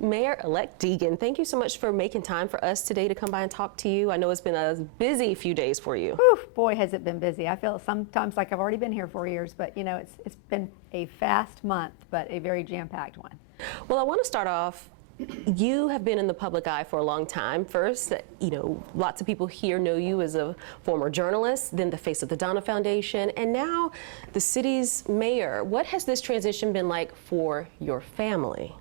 Mayor-elect Deegan, thank you so much for making time for us today to come by and talk to you. I know it's been a busy few days for you. Whew, boy, has it been busy. I feel sometimes like I've already been here 4 years, but you know, it's been a fast month, but a very jam-packed one. Well, I want to start off. You have been in the public eye for a long time. First, lots of people here know you as a former journalist, then the face of the Donna Foundation, and now the city's mayor. What has this transition been like for your family?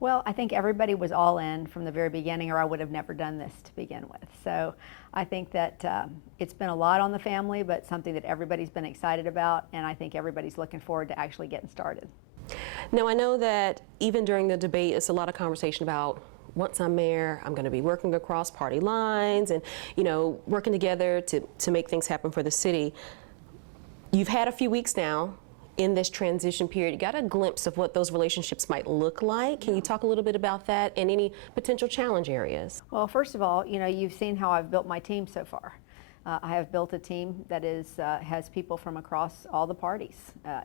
Well, I think everybody was all in from the very beginning, or I would have never done this to begin with. So I think that it's been a lot on the family, but something that everybody's been excited about, and I think everybody's looking forward to actually getting started. Now, I know that even during the debate, it's a lot of conversation about once I'm mayor, I'm going to be working across party lines and, working together to make things happen for the city. You've had a few weeks now in this transition period. You got a glimpse of what those relationships might look like. Can you talk a little bit about that and any potential challenge areas? Well, first of all, you've seen how I've built my team so far. I have built a team that has people from across all the parties,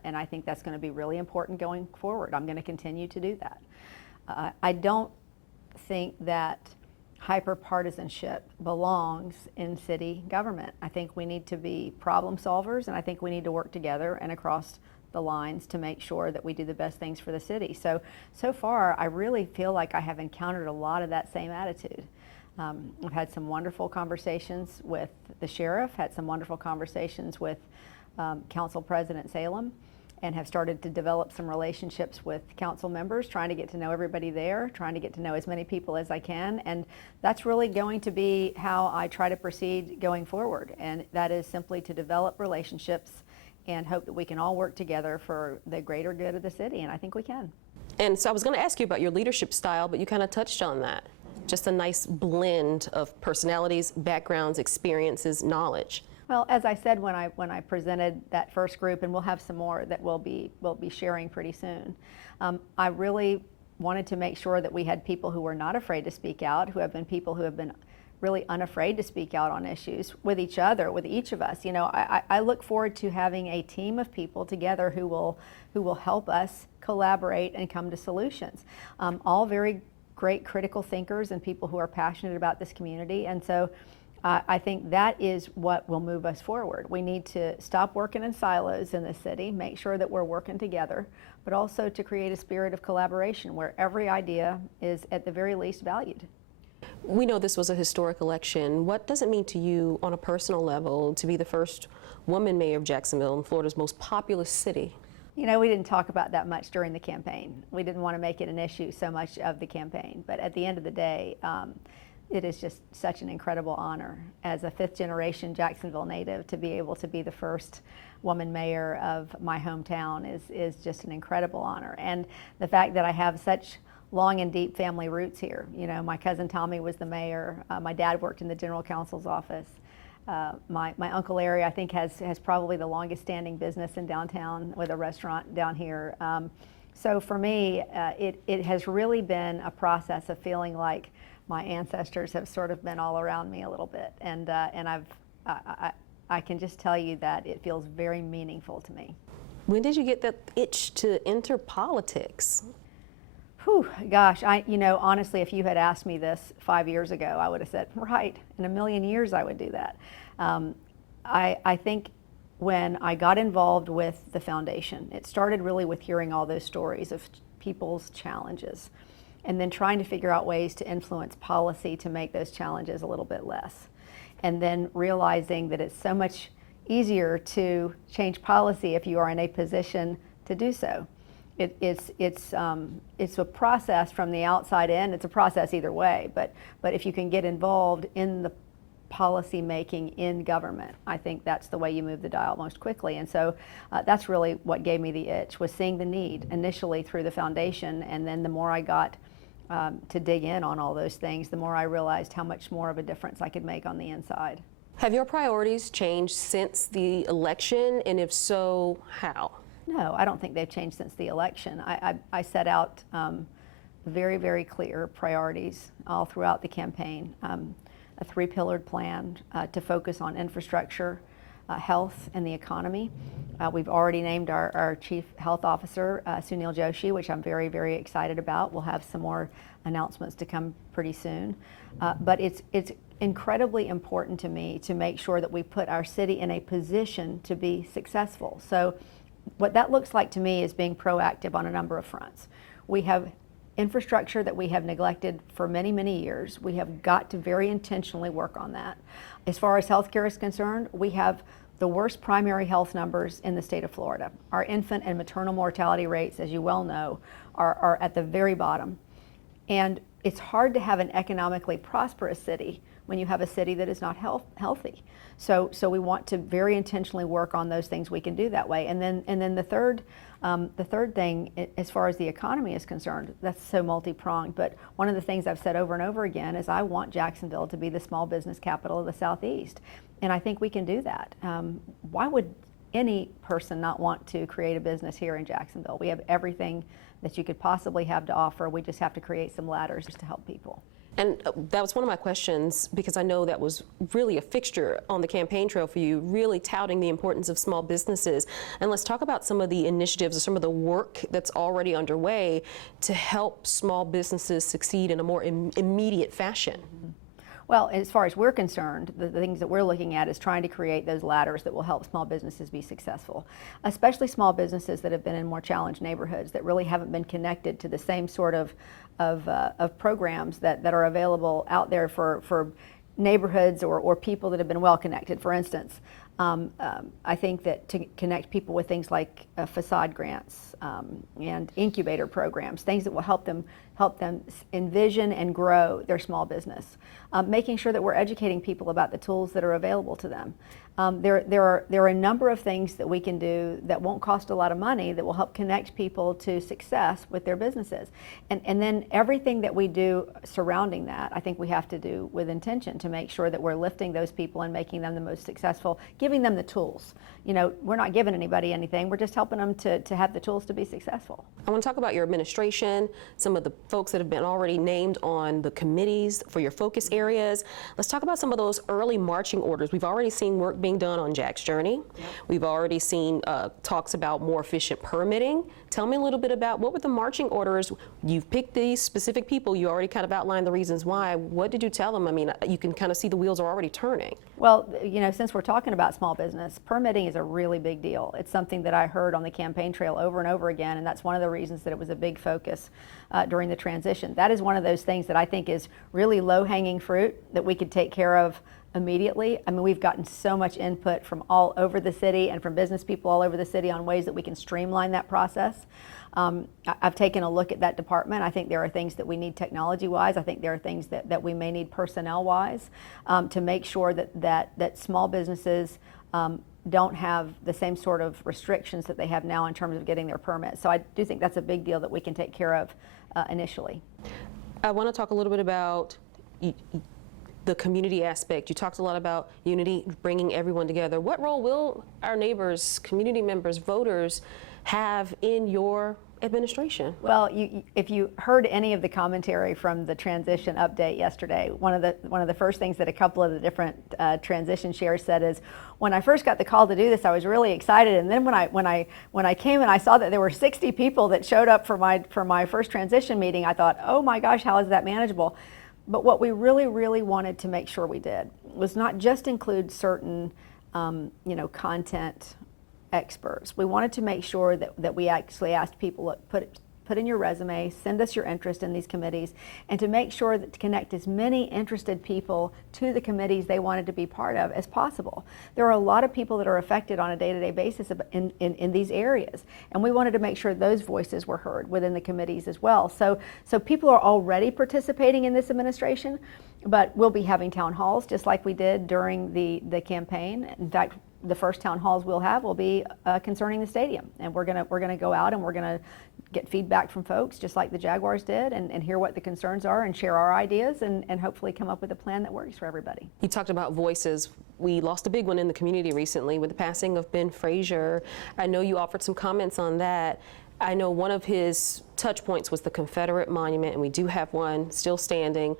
and I think that's going to be really important going forward. I'm going to continue to do that. I don't think that hyper-partisanship belongs in city government. I think we need to be problem solvers, and I think we need to work together and across the lines to make sure that we do the best things for the city. So far, I really feel like I have encountered a lot of that same attitude. I've had some wonderful conversations with the sheriff, had some wonderful conversations with Council President Salem, and have started to develop some relationships with council members, trying to get to know everybody there, trying to get to know as many people as I can. And that's really going to be how I try to proceed going forward. And that is simply to develop relationships and hope that we can all work together for the greater good of the city, and I think we can. And so I was going to ask you about your leadership style, but you kind of touched on that. Just a nice blend of personalities, backgrounds, experiences, knowledge. Well, as I said when I presented that first group, and we'll have some more that we'll be sharing pretty soon, I really wanted to make sure that we had people who were not afraid to speak out, who have been people who have been really unafraid to speak out on issues with each other, with each of us. I look forward to having a team of people together who will help us collaborate and come to solutions. All very great critical thinkers and people who are passionate about this community, and so I think that is what will move us forward. We need to stop working in silos in the city, make sure that we're working together, but also to create a spirit of collaboration where every idea is at the very least valued. We know this was a historic election. What does it mean to you on a personal level to be the first woman mayor of Jacksonville, and Florida's most populous city? We didn't talk about that much during the campaign. We didn't want to make it an issue so much of the campaign. But at the end of the day, it is just such an incredible honor as a fifth-generation Jacksonville native to be able to be the first woman mayor of my hometown is just an incredible honor. And the fact that I have such long and deep family roots here. My cousin Tommy was the mayor. My dad worked in the general counsel's office. My Uncle Larry, I think, has probably the longest standing business in downtown with a restaurant down here. So for me, it has really been a process of feeling like my ancestors have sort of been all around me a little bit. And I can just tell you that it feels very meaningful to me. When did you get that itch to enter politics? Whew, gosh, honestly, if you had asked me this 5 years ago, I would have said, right, in a million years I would do that. I think when I got involved with the foundation, it started really with hearing all those stories of people's challenges and then trying to figure out ways to influence policy to make those challenges a little bit less. And then realizing that it's so much easier to change policy if you are in a position to do so. It's a process from the outside in. It's a process either way, but if you can get involved in the policy making in government, I think that's the way you move the dial most quickly. And so that's really what gave me the itch, was seeing the need initially through the foundation, and then the more I got to dig in on all those things, the more I realized how much more of a difference I could make on the inside. Have your priorities changed since the election, and if so, how? No, I don't think they've changed since the election. I set out very, very clear priorities all throughout the campaign. A three-pillared plan to focus on infrastructure, health and the economy. We've already named our Chief Health Officer, Sunil Joshi, which I'm very, very excited about. We'll have some more announcements to come pretty soon. But it's incredibly important to me to make sure that we put our city in a position to be successful. So what that looks like to me is being proactive on a number of fronts. We have infrastructure that we have neglected for many, many years. We have got to very intentionally work on that. As far as healthcare is concerned, we have the worst primary health numbers in the state of Florida. Our infant and maternal mortality rates, as you well know, are at the very bottom. And it's hard to have an economically prosperous city when you have a city that is not healthy. So we want to very intentionally work on those things we can do that way. And then the third thing, as far as the economy is concerned, that's so multi-pronged. But one of the things I've said over and over again is I want Jacksonville to be the small business capital of the Southeast. And I think we can do that. Why would any person not want to create a business here in Jacksonville? We have everything that you could possibly have to offer. We just have to create some ladders to help people. And that was one of my questions, because I know that was really a fixture on the campaign trail for you, really touting the importance of small businesses. And let's talk about some of the initiatives or some of the work that's already underway to help small businesses succeed in a more immediate fashion. Mm-hmm. Well, as far as we're concerned, the things that we're looking at is trying to create those ladders that will help small businesses be successful, especially small businesses that have been in more challenged neighborhoods that really haven't been connected to the same sort of programs that are available out there for neighborhoods or people that have been well connected. For instance, I think that to connect people with things like facade grants and incubator programs, things that will help them envision and grow their small business. Making sure that we're educating people about the tools that are available to them. There are a number of things that we can do that won't cost a lot of money that will help connect people to success with their businesses. And then everything that we do surrounding that, I think we have to do with intention to make sure that we're lifting those people and making them the most successful, giving them the tools. You know, we're not giving anybody anything, we're just helping them to have the tools to be successful. I want to talk about your administration, some of the folks that have been already named on the committees for your focus areas. Let's talk about some of those early marching orders. We've already seen work being done on Jax Journey. Yep. We've already seen talks about more efficient permitting. Tell me a little bit about what were the marching orders. You've picked these specific people. You already kind of outlined the reasons why. What did you tell them? I mean, you can kind of see the wheels are already turning. Well, you know, since we're talking about small business, permitting is a really big deal. It's something that I heard on the campaign trail over and over again, and that's one of the reasons that it was a big focus during the transition. That is one of those things that I think is really low-hanging fruit that we could take care of immediately. I mean, we've gotten so much input from all over the city and from business people all over the city on ways that we can streamline that process. I've taken a look at that department. I think there are things that we need technology-wise. I think there are things that we may need personnel-wise to make sure that small businesses don't have the same sort of restrictions that they have now in terms of getting their permits. So I do think that's a big deal that we can take care of initially. I want to talk a little bit about the community aspect. You talked a lot about unity, bringing everyone together. What role will our neighbors, community members, voters have in your administration? Well, if you heard any of the commentary from the transition update yesterday, one of the first things that a couple of the different transition chairs said is, when I first got the call to do this, I was really excited, and then when I came and I saw that there were 60 people that showed up for my first transition meeting, I thought, oh my gosh, how is that manageable? But what we really, really wanted to make sure we did was not just include certain, content experts. We wanted to make sure that we actually asked people, look, put in your resume, send us your interest in these committees, and to make sure that to connect as many interested people to the committees they wanted to be part of as possible. There are a lot of people that are affected on a day-to-day basis in these areas, and we wanted to make sure those voices were heard within the committees as well. So people are already participating in this administration, but we'll be having town halls just like we did during the campaign. In fact, the first town halls we'll have will be concerning the stadium, and we're gonna go out and we're gonna get feedback from folks just like the Jaguars did, and hear what the concerns are and share our ideas and hopefully come up with a plan that works for everybody. You talked about voices. We lost a big one in the community recently with the passing of Ben Frazier. I know you offered some comments on that. I know one of his touch points was the Confederate monument, and we do have one still standing.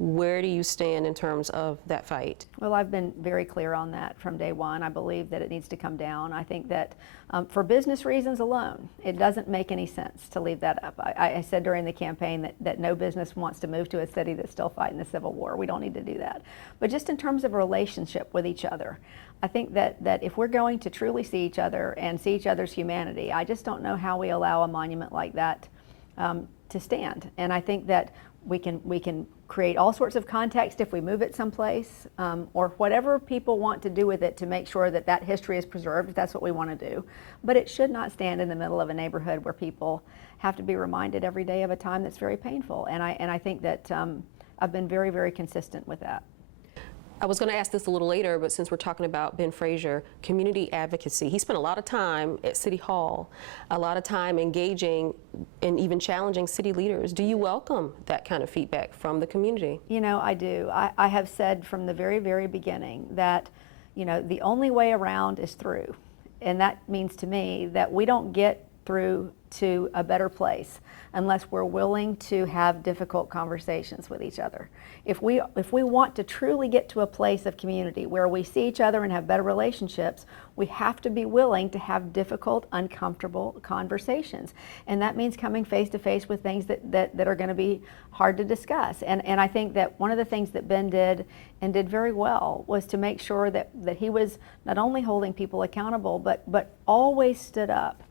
Where do you stand in terms of that fight? Well, I've been very clear on that from day one. I believe that it needs to come down. I think that for business reasons alone, it doesn't make any sense to leave that up. I said during the campaign that no business wants to move to a city that's still fighting the Civil War. We don't need to do that. But just in terms of a relationship with each other, I think that if we're going to truly see each other and see each other's humanity, I just don't know how we allow a monument like that to stand. And I think that we can create all sorts of context if we move it someplace, or whatever people want to do with it to make sure that that history is preserved, if that's what we want to do. But it should not stand in the middle of a neighborhood where people have to be reminded every day of a time that's very painful. And I think that I've been very, very consistent with that. I was going to ask this a little later, but since we're talking about Ben Frazier, community advocacy, he spent a lot of time at City Hall, a lot of time engaging and even challenging city leaders. Do you welcome that kind of feedback from the community? You know, I do. I have said from the very, very beginning that, you know, the only way around is through. And that means to me that we don't get through to a better place unless we're willing to have difficult conversations with each other. If we want to truly get to a place of community where we see each other and have better relationships, we have to be willing to have difficult, uncomfortable conversations. And that means coming face to face with things that are going to be hard to discuss. And I think that one of the things that Ben did and did very well was to make sure that he was not only holding people accountable, but always stood up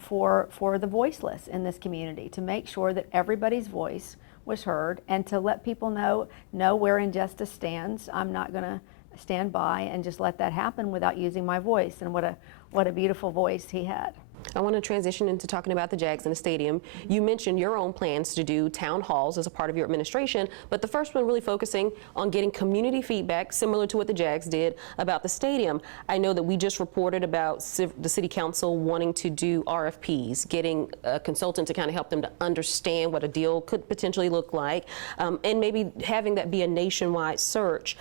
for the voiceless in this community, to make sure that everybody's voice was heard and to let people know where injustice stands. I'm not going to stand by and just let that happen without using my voice. And what a beautiful voice he had. I want to transition into talking about the Jags and the stadium. You mentioned your own plans to do town halls as a part of your administration, but the first one really focusing on getting community feedback, similar to what the Jags did about the stadium. I know that we just reported about the city council wanting to do RFPs, getting a consultant to kind of help them to understand what a deal could potentially look like, and maybe having that be a nationwide search.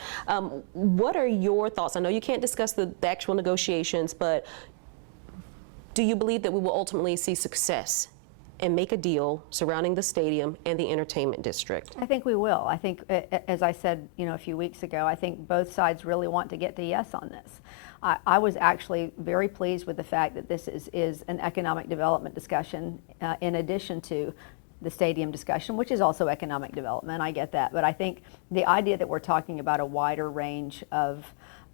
What are your thoughts? I know you can't discuss the actual negotiations, but do you believe that we will ultimately see success and make a deal surrounding the stadium and the entertainment district? I think we will. I think, as I said, a few weeks ago, I think both sides really want to get to yes on this. I was actually very pleased with the fact that this is an economic development discussion in addition to the stadium discussion, which is also economic development. I get that. But I think the idea that we're talking about a wider range of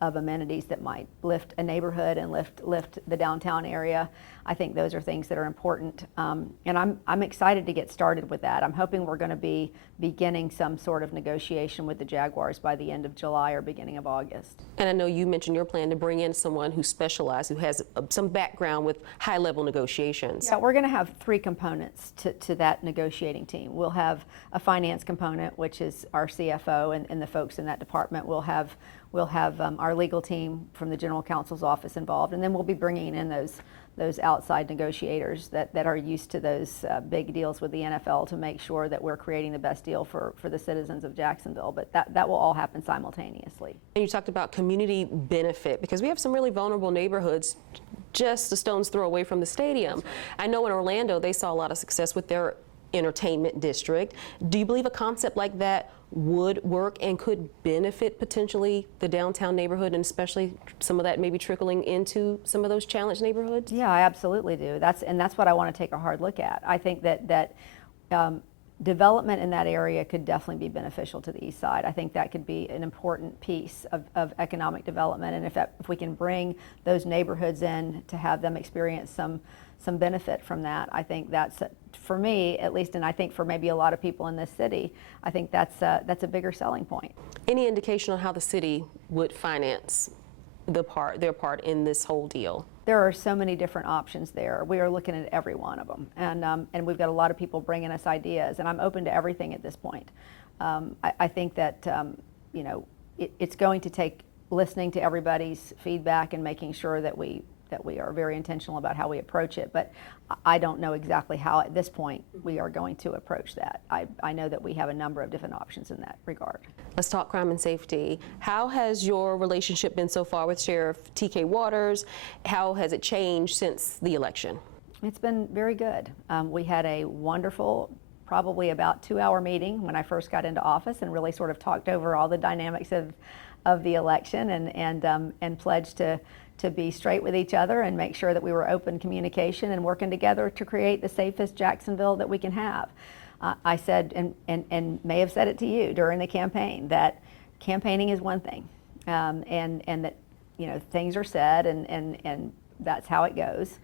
amenities that might lift a neighborhood and lift the downtown area, I think those are things that are important. And I'm excited to get started with that. I'm hoping we're going to be beginning some sort of negotiation with the Jaguars by the end of July or beginning of August. And I know you mentioned your plan to bring in someone who specializes, who has some background with high-level negotiations. Yeah, we're going to have three components to that negotiating team. We'll have a finance component, which is our CFO and the folks in that department. We'll have our legal team from the general counsel's office involved, and then we'll be bringing in those outside negotiators that are used to those big deals with the NFL to make sure that we're creating the best deal for the citizens of Jacksonville. But that will all happen simultaneously. And you talked about community benefit, because we have some really vulnerable neighborhoods just a stone's throw away from the stadium. I know in Orlando they saw a lot of success with their entertainment district. Do you believe a concept like that would work and could benefit potentially the downtown neighborhood, and especially some of that maybe trickling into some of those challenged neighborhoods? Yeah, I absolutely do. That's what I want to take a hard look at. I think that development in that area could definitely be beneficial to the east side. I think that could be an important piece of economic development, and if we can bring those neighborhoods in to have them experience some benefit from that, I think that's, for me at least, and I think for maybe a lot of people in this city, I think that's a bigger selling point. Any indication on how the city would finance their part in this whole deal? There are so many different options there. We are looking at every one of them, and we've got a lot of people bringing us ideas, and I'm open to everything at this point. I think that it's going to take listening to everybody's feedback and making sure that we are very intentional about how we approach it, but I don't know exactly how at this point we are going to approach that. I know that we have a number of different options in that regard. Let's talk crime and safety. How has your relationship been so far with Sheriff T.K. Waters? How has it changed since the election? It's been very good. We had a wonderful probably about 2-hour meeting when I first got into office and really sort of talked over all the dynamics of the election and pledged to be straight with each other and make sure that we were open communication and working together to create the safest Jacksonville that we can have. I said, and may have said it to you during the campaign, that campaigning is one thing, and that, you know, things are said and that's how it goes.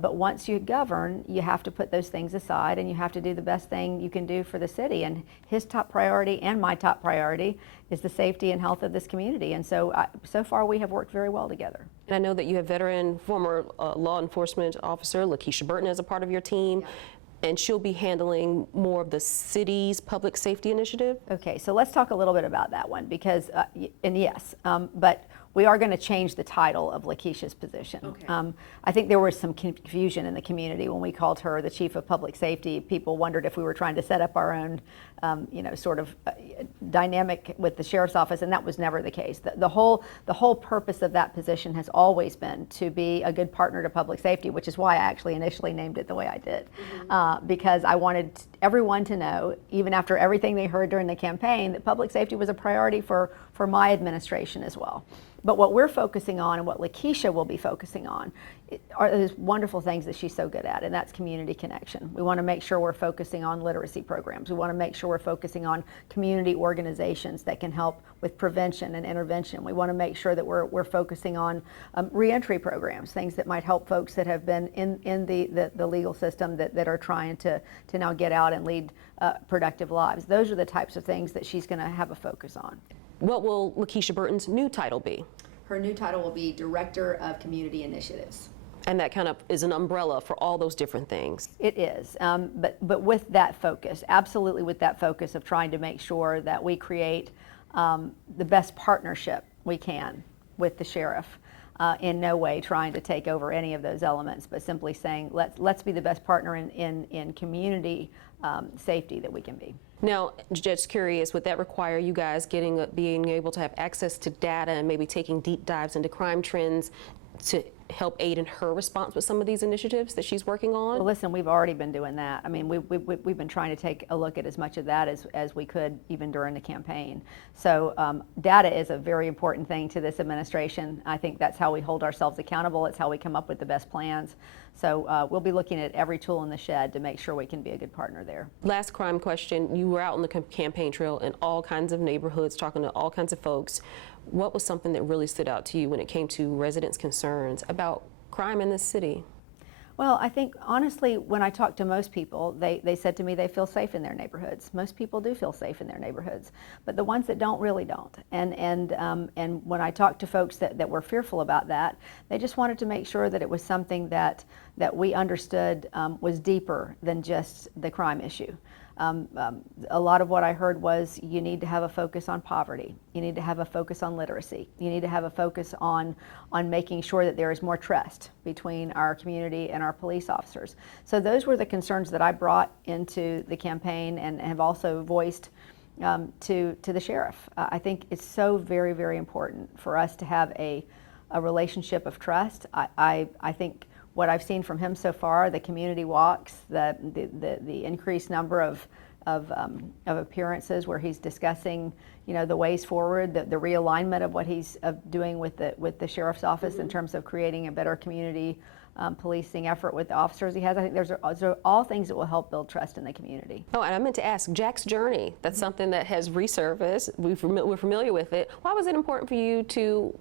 But once you govern, you have to put those things aside and you have to do the best thing you can do for the city. And his top priority and my top priority is the safety and health of this community. And so, so far we have worked very well together. And I know that you have veteran, former law enforcement officer Lakeisha Burton as a part of your team. Yeah. And she'll be handling more of the city's public safety initiative? Okay, so let's talk a little bit about that one because, and yes, but we are going to change the title of Lakeisha's position. Okay. I think there was some confusion in the community when we called her the Chief of Public Safety. People wondered if we were trying to set up our own, you know, sort of dynamic with the Sheriff's Office, and that was never the case. The whole purpose of that position has always been to be a good partner to public safety, which is why I actually initially named it the way I did, because I wanted everyone to know, even after everything they heard during the campaign, that public safety was a priority for my administration as well. But what we're focusing on and what Lakeisha will be focusing on are those wonderful things that she's so good at, and that's community connection. We want to make sure we're focusing on literacy programs. We want to make sure we're focusing on community organizations that can help with prevention and intervention. We want to make sure that we're focusing on reentry programs, things that might help folks that have been in the legal system that are trying to now get out and lead productive lives. Those are the types of things that she's going to have a focus on. What will Lakeisha Burton's new title be? Her new title will be Director of Community Initiatives. And that kind of is an umbrella for all those different things. It is, but with that focus, absolutely with that focus of trying to make sure that we create the best partnership we can with the sheriff. In no way trying to take over any of those elements, but simply saying let's be the best partner in community safety that we can be. Now, just curious, would that require you guys being able to have access to data and maybe taking deep dives into crime trends to help aid in her response with some of these initiatives that she's working on? Well, listen, we've already been doing that. I mean, we've been trying to take a look at as much of that as we could even during the campaign. So data is a very important thing to this administration. I think that's how we hold ourselves accountable. It's how we come up with the best plans. So we'll be looking at every tool in the shed to make sure we can be a good partner there. Last crime question. You were out on the campaign trail in all kinds of neighborhoods, talking to all kinds of folks. What was something that really stood out to you when it came to residents' concerns about crime in this city? Well, I think honestly, when I talk to most people, they said to me they feel safe in their neighborhoods. Most people do feel safe in their neighborhoods, but the ones that don't really don't. And when I talked to folks that were fearful about that, they just wanted to make sure that it was something that we understood was deeper than just the crime issue. A lot of what I heard was you need to have a focus on poverty. You need to have a focus on literacy. You need to have a focus on making sure that there is more trust between our community and our police officers. So those were the concerns that I brought into the campaign and have also voiced to the sheriff. I think it's so very, very important for us to have a relationship of trust. I think what I've seen from him so far, the community walks, the increased number of appearances where he's discussing, you know, the ways forward, the realignment of what he's doing with the sheriff's office in terms of creating a better community policing effort with the officers he has. I think those are all things that will help build trust in the community. Oh, and I meant to ask, Jack's Journey, that's something that has resurfaced. We're familiar with it. Why was it important for you to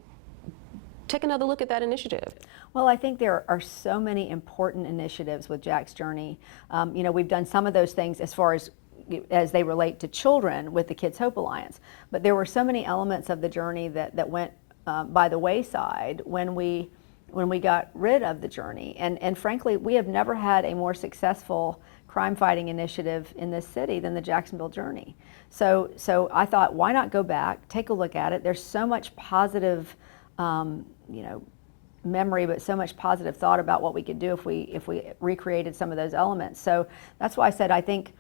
take another look at that initiative? Well, I think there are so many important initiatives with Jack's Journey. You know, we've done some of those things as they relate to children with the Kids Hope Alliance, but there were so many elements of the journey that went by the wayside when we got rid of the journey. And frankly, we have never had a more successful crime fighting initiative in this city than the Jacksonville Journey. So I thought, why not go back, take a look at it? There's so much positive you know, memory, but so much positive thought about what we could do if we recreated some of those elements. So that's why I said I think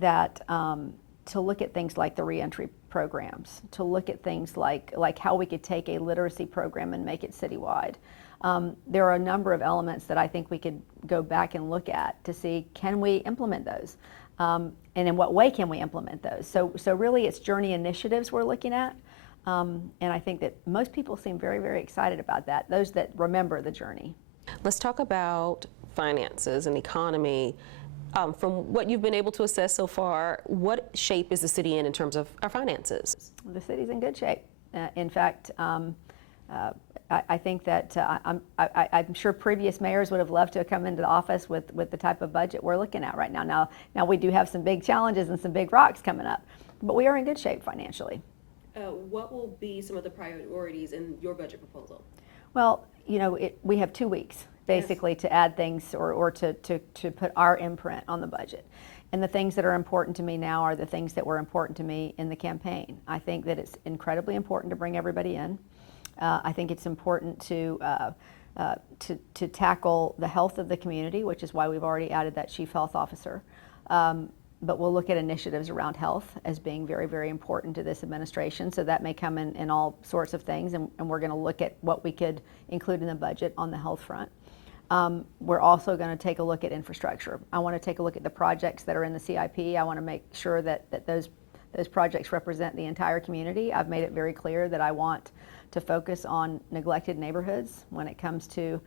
that to look at things like the reentry programs, to look at things like how we could take a literacy program and make it citywide. There are a number of elements that I think we could go back and look at to see, can we implement those? And in what way can we implement those? So really it's journey initiatives we're looking at. And I think that most people seem very, very excited about that, those that remember the journey. Let's talk about finances and economy. From what you've been able to assess so far, what shape is the city in terms of our finances? The city's in good shape. In fact, I think that I'm sure previous mayors would have loved to come into the office with the type of budget we're looking at right now. Now we do have some big challenges and some big rocks coming up, but we are in good shape financially. What will be some of the priorities in your budget proposal? Well, we have 2 weeks basically to add things or to put our imprint on the budget. And the things that are important to me now are the things that were important to me in the campaign. I think that it's incredibly important to bring everybody in. I think it's important to tackle the health of the community, which is why we've already added that chief health officer. But we'll look at initiatives around health as being very, very important to this administration. So that may come in all sorts of things, and we're going to look at what we could include in the budget on the health front. We're also going to take a look at infrastructure. I want to take a look at the projects that are in the CIP. I want to make sure that those projects represent the entire community. I've made it very clear that I want to focus on neglected neighborhoods when it comes to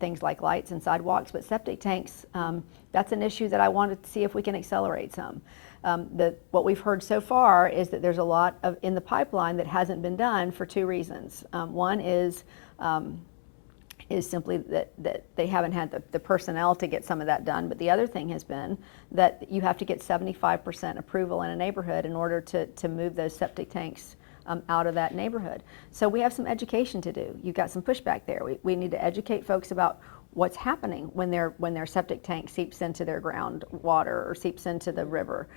things like lights and sidewalks, but septic tanks, that's an issue that I want to see if we can accelerate some. What we've heard so far is that there's a lot in the pipeline that hasn't been done for 2 reasons. One is simply that they haven't had the personnel to get some of that done, but the other thing has been that you have to get 75% approval in a neighborhood in order to move those septic tanks out of that neighborhood. So we have some education to do. You've got some pushback there. We need to educate folks about what's happening when their septic tank seeps into their groundwater or seeps into the river.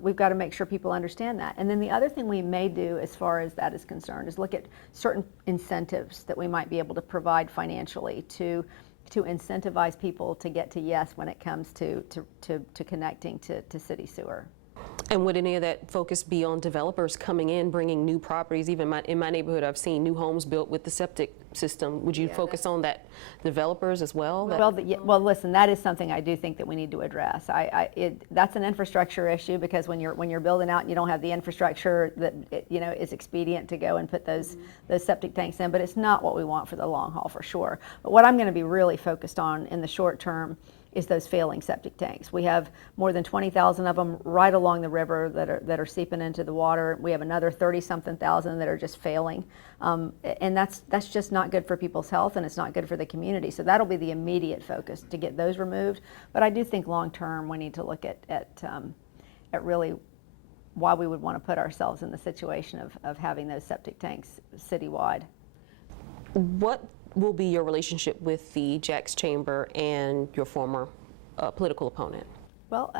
We've got to make sure people understand that. And then the other thing we may do as far as that is concerned is look at certain incentives that we might be able to provide financially to incentivize people to get to yes when it comes to connecting to city sewer. And would any of that focus be on developers coming in, bringing new properties? Even in my neighborhood, I've seen new homes built with the septic system. Would you focus on that developers as well? Well, listen, that is something I do think that we need to address. That's an infrastructure issue, because when you're building out and you don't have the infrastructure that is expedient to go and put those septic tanks in, but it's not what we want for the long haul for sure. But what I'm going to be really focused on in the short term is those failing septic tanks. We have more than 20,000 of them right along the river that are seeping into the water. We have another 30-something thousand that are just failing, and that's just not good for people's health, and it's not good for the community. So that'll be the immediate focus, to get those removed. But I do think long term we need to look at really why we would want to put ourselves in the situation of having those septic tanks citywide. What will be your relationship with the Jax Chamber and your former political opponent? Well,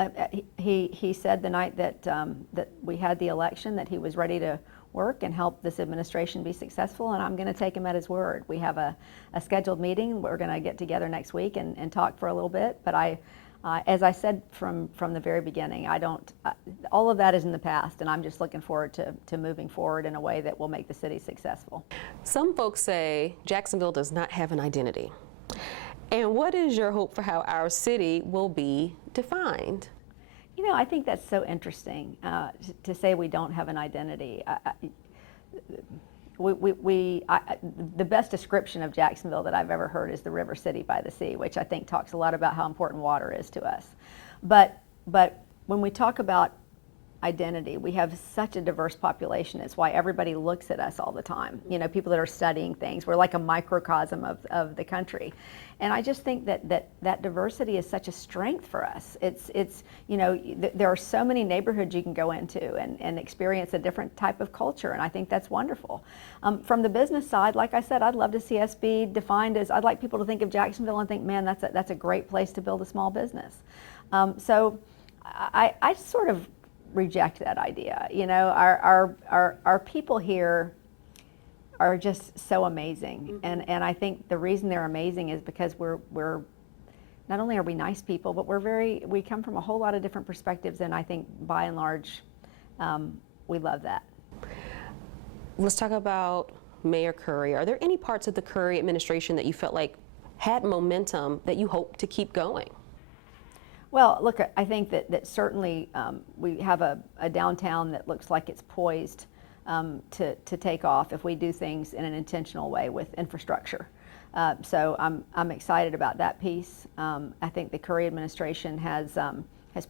he said the night that we had the election that he was ready to work and help this administration be successful, and I'm going to take him at his word. We have a scheduled meeting. We're going to get together next week and talk for a little bit, but as I said from the very beginning, all of that is in the past, and I'm just looking forward to moving forward in a way that will make the city successful. Some folks say Jacksonville does not have an identity. And what is your hope for how our city will be defined? I think that's so interesting to say we don't have an identity. The best description of Jacksonville that I've ever heard is the River City by the Sea, which I think talks a lot about how important water is to us. But when we talk about identity, we have such a diverse population. It's why everybody looks at us all the time. People that are studying things. We're like a microcosm of the country. And I just think that diversity is such a strength for us. There are so many neighborhoods you can go into and experience a different type of culture, and I think that's wonderful. From the business side, like I said, I'd love to see us be defined as, I'd like people to think of Jacksonville and think, man, that's a great place to build a small business. So I sort of reject that idea. Our people here are just so amazing, and I think the reason they're amazing is because we're not only are we nice people, but we come from a whole lot of different perspectives, and I think by and large we love that. Let's talk about Mayor Curry. Are there any parts of the Curry administration that you felt like had momentum that you hope to keep going? Well, look, I think that certainly we have a downtown that looks like it's poised to take off if we do things in an intentional way with infrastructure. So I'm excited about that piece. I think the Curry administration has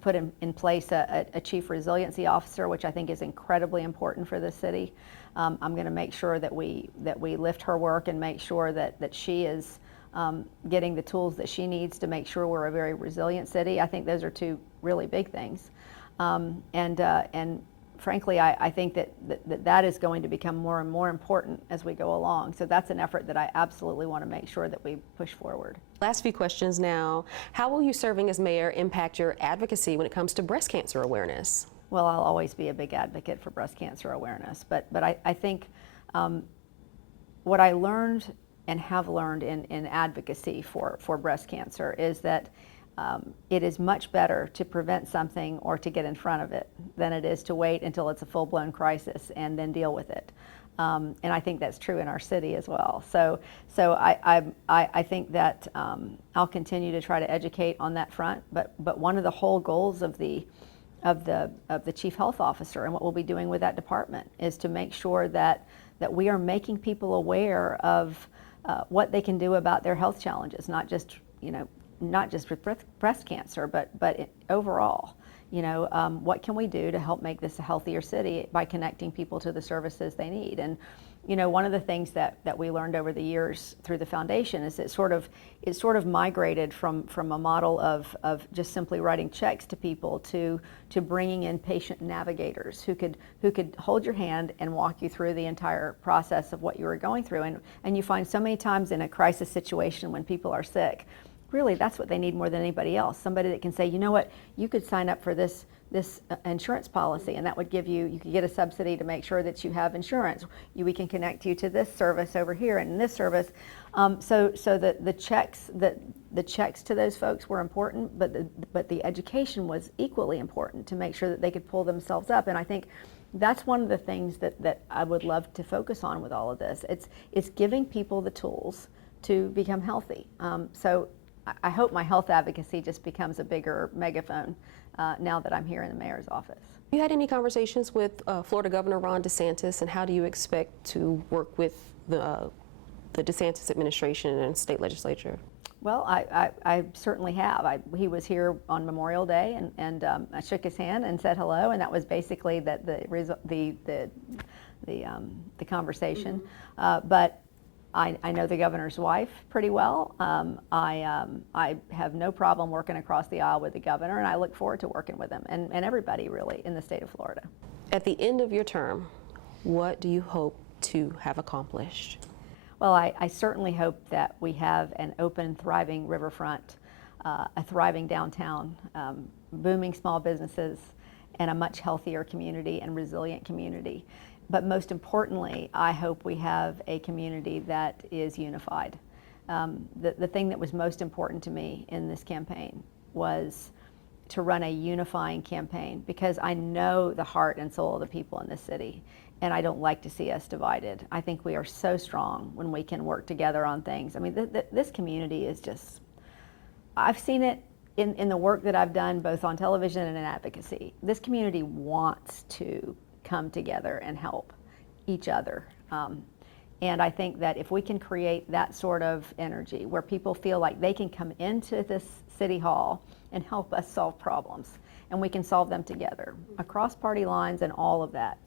put in place a chief resiliency officer, which I think is incredibly important for the city. I'm going to make sure that we lift her work and make sure that she is getting the tools that she needs to make sure we're a very resilient city. I think those are two really big things. And frankly, I think that is going to become more and more important as we go along. So that's an effort that I absolutely want to make sure that we push forward. Last few questions now. How will you serving as mayor impact your advocacy when it comes to breast cancer awareness? Well, I'll always be a big advocate for breast cancer awareness, but I think what I learned and have learned in advocacy for breast cancer is that it is much better to prevent something or to get in front of it than it is to wait until it's a full-blown crisis and then deal with it. And I think that's true in our city as well. So I think that I'll continue to try to educate on that front. But one of the whole goals of the chief health officer and what we'll be doing with that department is to make sure that we are making people aware of what they can do about their health challenges, not just with breast cancer, but overall. What can we do to help make this a healthier city by connecting people to the services they need? And one of the things that we learned over the years through the foundation is it sort of migrated from a model of just simply writing checks to people to bringing in patient navigators who could hold your hand and walk you through the entire process of what you were going through. And you find so many times in a crisis situation when people are sick, really that's what they need more than anybody else. Somebody that can say, you know what, you could sign up for this insurance policy, and that would give you could get a subsidy to make sure that you have insurance. We can connect you to this service over here and this service. So the checks to those folks were important, but the education was equally important to make sure that they could pull themselves up. And I think that's one of the things that I would love to focus on with all of this. It's giving people the tools to become healthy. So I hope my health advocacy just becomes a bigger megaphone now that I'm here in the mayor's office. Have you had any conversations with Florida Governor Ron DeSantis, and how do you expect to work with the DeSantis administration and state legislature? Well, I certainly have. He was here on Memorial Day, and I shook his hand and said hello, and that was basically the conversation. But I know the governor's wife pretty well. I have no problem working across the aisle with the governor, and I look forward to working with him and everybody really in the state of Florida. At the end of your term, what do you hope to have accomplished? Well, I certainly hope that we have an open, thriving riverfront, a thriving downtown, booming small businesses, and a much healthier community and resilient community. But most importantly, I hope we have a community that is unified. The thing that was most important to me in this campaign was to run a unifying campaign, because I know the heart and soul of the people in this city, and I don't like to see us divided. I think we are so strong when we can work together on things. I mean, this community is just, I've seen it in the work that I've done both on television and in advocacy. This community wants to come together and help each other. And I think that if we can create that sort of energy where people feel like they can come into this city hall and help us solve problems, and we can solve them together across party lines and all of that,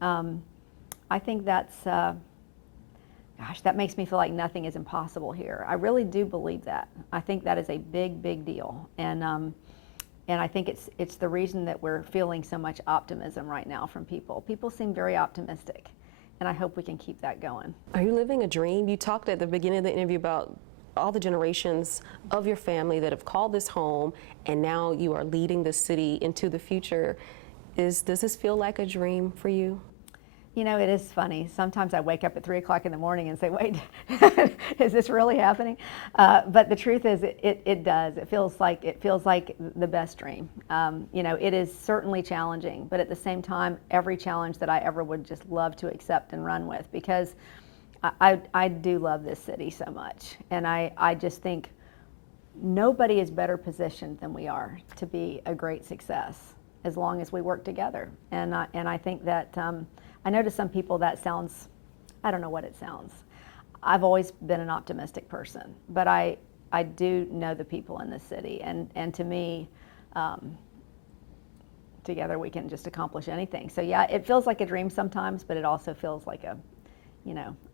I think that's, gosh, that makes me feel like nothing is impossible here. I really do believe that. I think that is a big, big deal. And I think it's the reason that we're feeling so much optimism right now from people. People seem very optimistic, and I hope we can keep that going. Are you living a dream? You talked at the beginning of the interview about all the generations of your family that have called this home, and now you are leading the city into the future. Does this feel like a dream for you? You know, it is funny. Sometimes I wake up at 3 o'clock in the morning and say, wait, is this really happening? But the truth is, it does. It feels like the best dream. You know, it is certainly challenging, but at the same time, every challenge that I ever would just love to accept and run with, because I do love this city so much. And I just think nobody is better positioned than we are to be a great success as long as we work together. And I think that, I know to some people that sounds, I don't know what it sounds. I've always been an optimistic person, but I do know the people in this city, and to me, together we can just accomplish anything. So yeah, it feels like a dream sometimes, but it also feels like a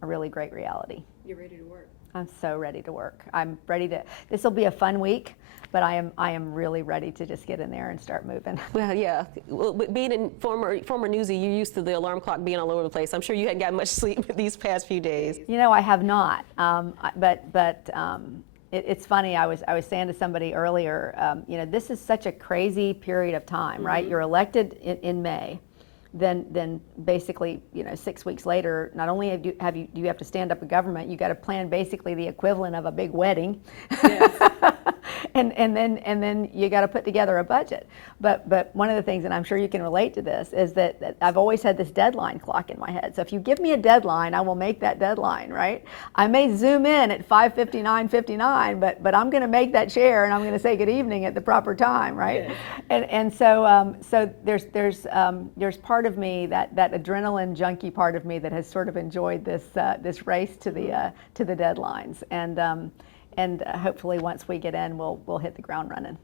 really great reality. You're ready to work. I'm so ready to work. I'm ready to, this will be a fun week, but I am really ready to just get in there and start moving. Well, yeah. Well, but being in former newsie, you're used to the alarm clock being all over the place. I'm sure you hadn't gotten much sleep these past few days. You know, I have not. It's funny. I was saying to somebody earlier. This is such a crazy period of time, right? You're elected in May. Then basically, 6 weeks later, not only do you have to stand up a government, you got to plan basically the equivalent of a big wedding. Yes. and then you got to put together a budget. But one of the things, and I'm sure you can relate to this, is that I've always had this deadline clock in my head. So if you give me a deadline, I will make that deadline, right? I may zoom in at 5:59, but I'm going to make that chair and I'm going to say good evening at the proper time, right? Yes. And so there's part of me, that adrenaline junkie part of me, that has sort of enjoyed this race to the deadlines, and hopefully once we get in, we'll hit the ground running.